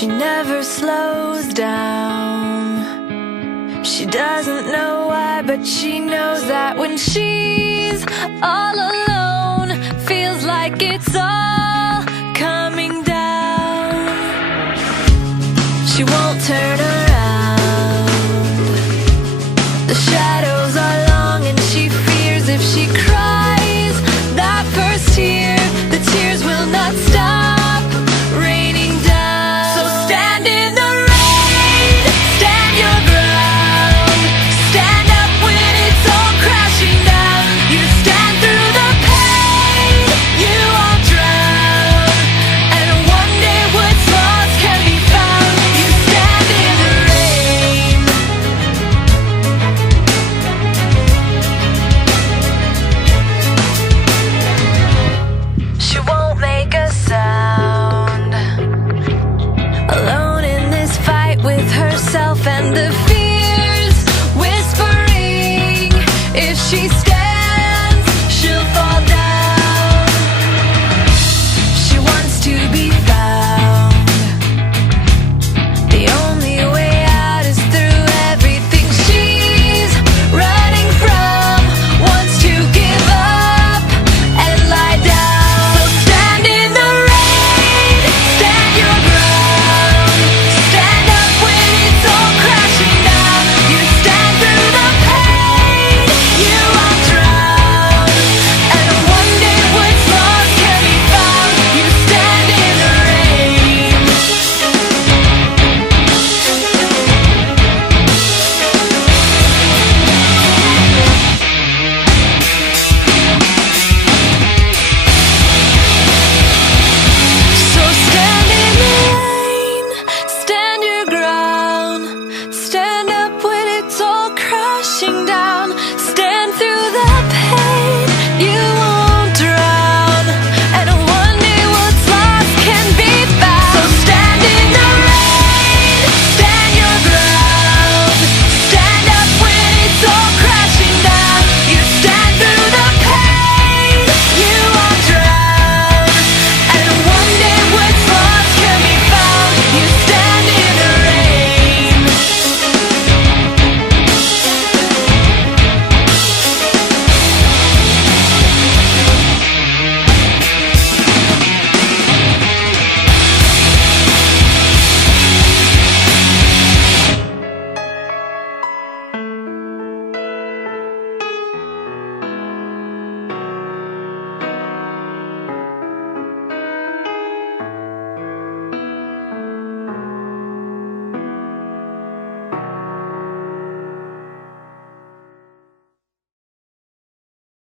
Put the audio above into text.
She never slows down. She doesn't know why, but she knows that when she's all alone, feels like it's all coming down. She won't turn around. The shadows are long and she fears if she cries that first tear, the tears will not stop raining down. So stand in the rain, stand your ground, stand up when it's all crashing down. You stand through the pain, you won't drown, and one day what's lost can be found. You stand in the rain. She won't make a sound, alone in this fight with herself and the fears whispering if she stays.